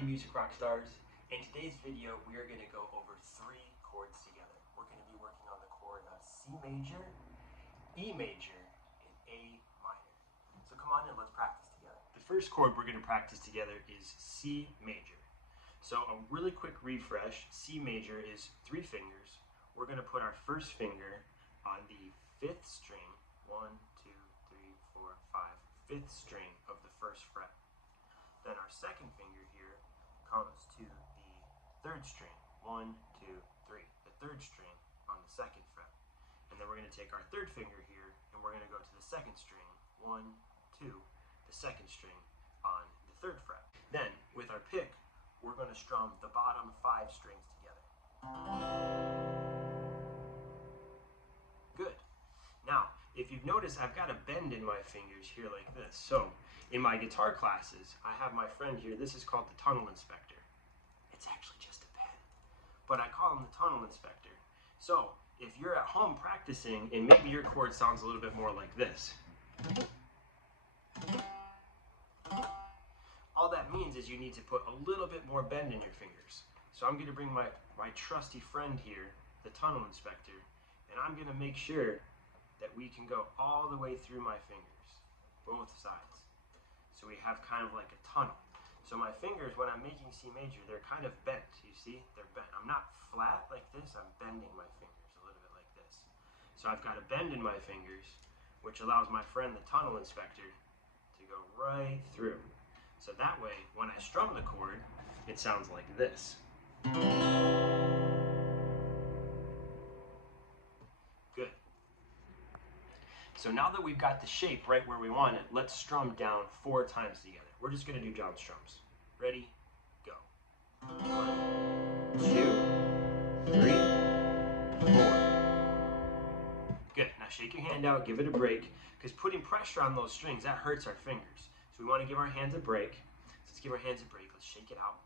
Music Rockstars. In today's video, we are going to go over 3 chords together. We're going to be working on the chord C major, E major, and A minor. So come on in, let's practice together. The first chord we're going to practice together is C major. So a really quick refresh, C major is 3 fingers. We're going to put our first finger on the 5th string, 1, 2, 3, 4, 5, 5th string of the 1st fret. Then our second finger here comes to the 3rd string, 1, 2, 3, the 3rd string on the 2nd fret. And then we're going to take our 3rd finger here and we're going to go to the 2nd string, 1, 2, the 2nd string on the 3rd fret. Then with our pick, we're going to strum the bottom 5 strings together. Good. Now, if you've noticed, I've got a bend in my fingers here like this. So in my guitar classes, I have my friend here. This is called the tunnel inspector. It's actually just a pen, but I call him the tunnel inspector. So if you're at home practicing and maybe your chord sounds a little bit more like this, all that means is you need to put a little bit more bend in your fingers. So I'm going to bring my trusty friend here, the tunnel inspector, and I'm going to make sure that we can go all the way through my fingers, both sides. So we have kind of like a tunnel. So my fingers, when I'm making C major, they're kind of bent. You see, they're bent. I'm not flat like this, I'm bending my fingers a little bit like this. So I've got a bend in my fingers, which allows my friend, the tunnel inspector, to go right through. So that way, when I strum the chord, it sounds like this. Good. So now that we've got the shape right where we want it, let's strum down 4 times together. We're just going to do down strums. Ready? Go. 1, 2, 3, 4. Good. Now shake your hand out, give it a break, because putting pressure on those strings, that hurts our fingers. So we want to give our hands a break. So let's give our hands a break. Let's shake it out.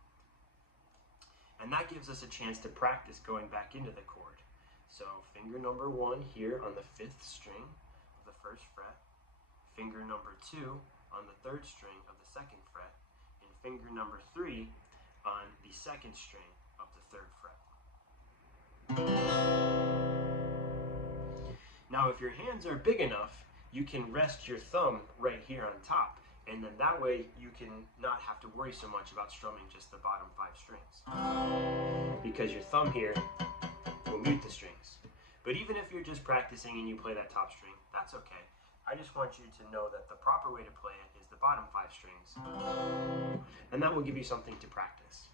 And that gives us a chance to practice going back into the chord. So finger number 1 here on the 5th string of the 1st fret, finger number 2 on the 3rd string of the 2nd fret, and finger number 3 on the 2nd string of the 3rd fret. Now if your hands are big enough, you can rest your thumb right here on top, and then that way you can not have to worry so much about strumming just the bottom 5 strings, because your thumb here will mute the strings. But even if you're just practicing and you play that top string, that's okay. I just want you to know that the proper way to play it is the bottom 5 strings, and that will give you something to practice.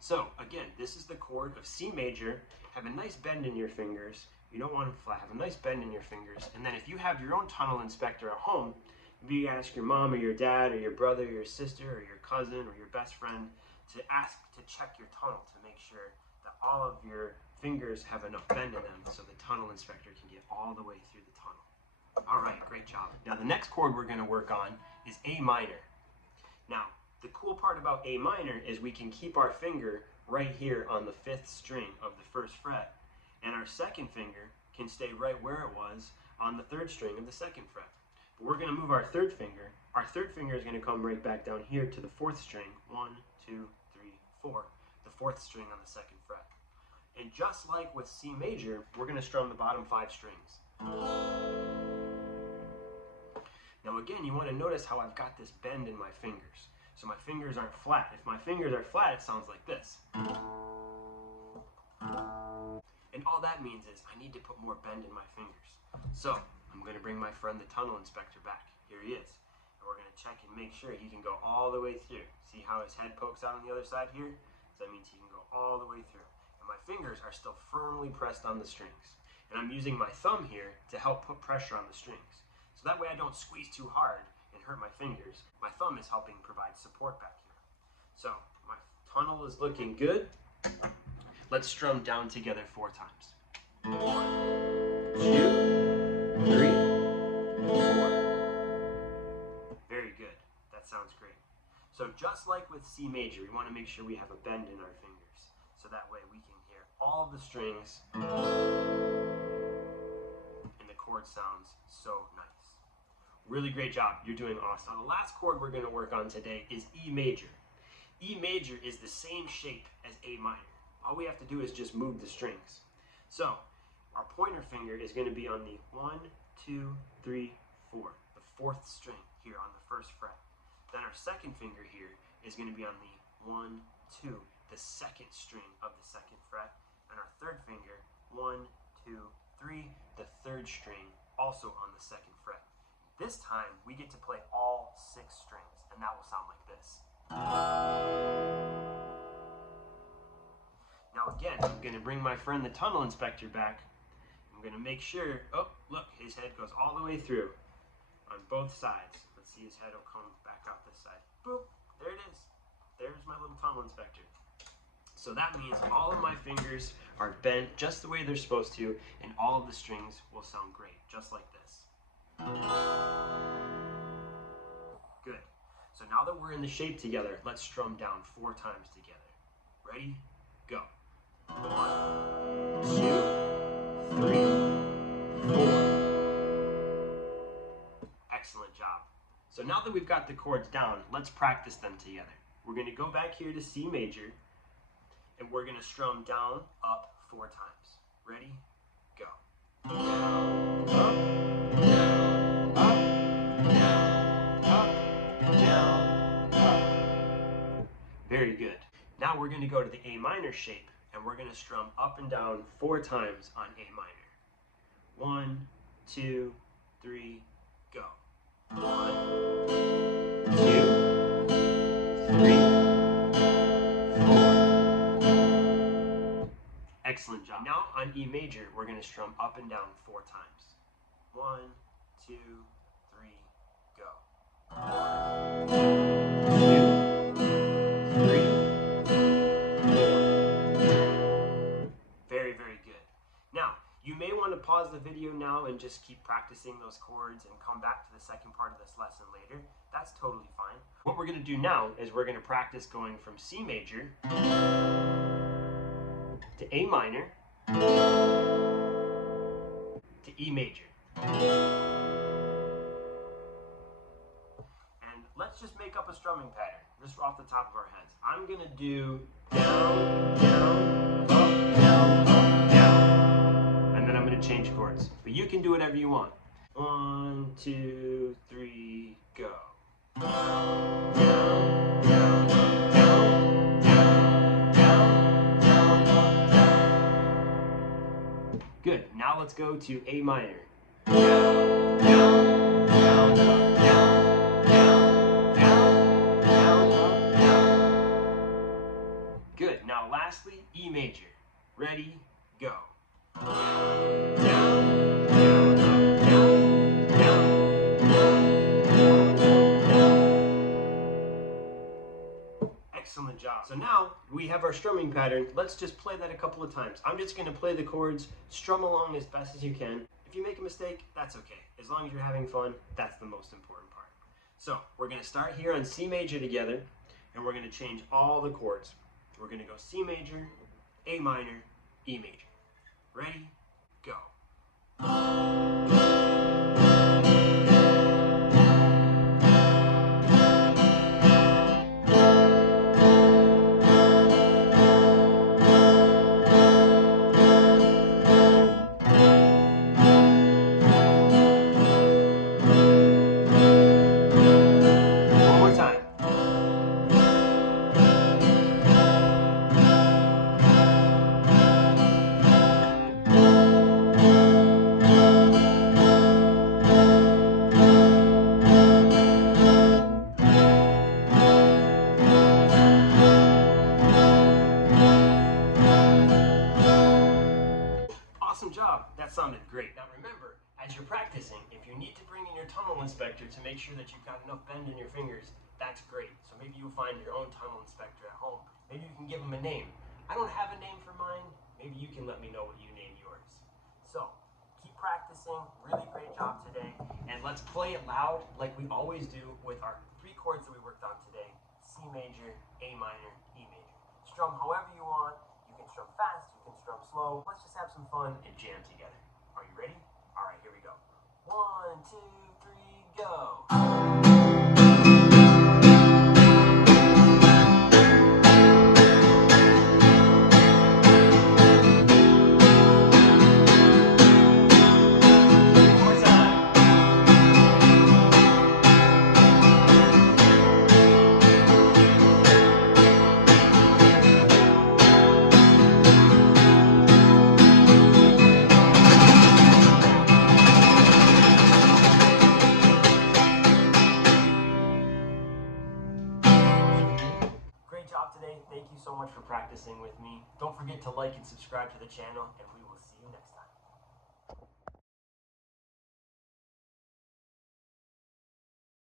So again, this is the chord of C major. Have a nice bend in your fingers. You don't want them flat. Have a nice bend in your fingers. And then if you have your own tunnel inspector at home, maybe you ask your mom or your dad or your brother or your sister or your cousin or your best friend to ask to check your tunnel to make sure that all of your fingers have enough bend in them so the tunnel inspector can get all the way through the tunnel. All right, great job. Now the next chord we're going to work on is A minor. Now the cool part about A minor is we can keep our finger right here on the 5th string of the 1st fret, and our 2nd finger can stay right where it was on the 3rd string of the 2nd fret. But we're going to move our 3rd finger. Our 3rd finger is going to come right back down here to the 4th string, 1, 2, 3, 4, the 4th string on the 2nd fret. And just like with C major, we're going to strum the bottom 5 strings. Now again, you want to notice how I've got this bend in my fingers. So my fingers aren't flat. If my fingers are flat, it sounds like this. And all that means is I need to put more bend in my fingers. So I'm going to bring my friend the tunnel inspector back. Here he is. And we're going to check and make sure he can go all the way through. See how his head pokes out on the other side here? So that means he can go all the way through. And my fingers are still firmly pressed on the strings. And I'm using my thumb here to help put pressure on the strings. So that way I don't squeeze too hard and hurt my fingers. My thumb is helping provide support back here. So my tunnel is looking good. Let's strum down together 4 times. 1, 2, 3, 4. Very good. That sounds great. So just like with C major, we want to make sure we have a bend in our fingers. So that way we can hear all of the strings. And the chord sounds so nice. Really great job. You're doing awesome. Now, the last chord we're going to work on today is E major. E major is the same shape as A minor. All we have to do is just move the strings. So our pointer finger is going to be on the 1, 2, 3, 4, the fourth string here on the first fret. Then our second finger here is going to be on the 1, 2, the second string of the second fret. And our third finger, 1, 2, 3, the third string, also on the second fret. This time we get to play all 6 strings, and that will sound like this. Now again, I'm going to bring my friend the tunnel inspector back. I'm going to make sure, oh look, his head goes all the way through on both sides. Let's see, his head will come back out this side. Boop, there it is. There's my little tunnel inspector. So that means all of my fingers are bent just the way they're supposed to, and all of the strings will sound great, just like this. Good. So now that we're in the shape together, let's strum down 4 times together. Ready? Go. 1, 2, 3, 4. Excellent job. So now that we've got the chords down, let's practice them together. We're going to go back here to C major, and we're going to strum down, up 4 times. Ready? Go. Down, up, down, up, down, up, down, up. Very good. Now we're going to go to the A minor shape, and we're going to strum up and down 4 times on A minor. 1, 2, 3, go. 1, 2, 3, 4. Excellent job. Now on E major, we're going to strum up and down 4 times. 1, 2, 3, go. 1, 2, 3, 4. Very, very good. Now, you may want to pause the video now and just keep practicing those chords and come back to the second part of this lesson later. That's totally fine. What we're going to do now is we're going to practice going from C major to A minor to E major. And let's just make up a strumming pattern, just off the top of our heads. I'm going to do down, down, up, down, up, down. And then I'm going to change chords. But you can do whatever you want. 1, 2, 3, go. Down, down, down, up, down, down, down, down, up, down. Good. Now let's go to A minor. Down, down, down, up, down, down, down, down, up, down. Good. Now lastly, E major. Ready, go. Down, down, down, up, down, down, down, down. Excellent job. So now we have our strumming pattern. Let's just play that a couple of times. I'm just going to play the chords, strum along as best as you can. If you make a mistake, that's okay. As long as you're having fun, that's the most important part. So we're going to start here on C major together, and we're going to change all the chords. We're going to go C major, A minor, E major. Ready? Go. One more time. Awesome job. That sounded great. Now remember, as you're practicing, if you need to bring in your tunnel inspector to make sure that you've got enough bend in your fingers, that's great. So maybe you'll find your own tunnel inspector at home. Maybe you can give them a name. I don't have a name for mine. Maybe you can let me know what you name yours. So keep practicing. Really great job today. And let's play it loud like we always do with our 3 chords that we worked on today. C major, A minor, E major. Strum however you want. You can strum fast, you can strum slow. Let's just have some fun and jam together. Are you ready? All right, here we go. 1, 2, 3, go. Great job today. Thank you so much for practicing with me. Don't forget to like and subscribe to the channel, and we will see you next time.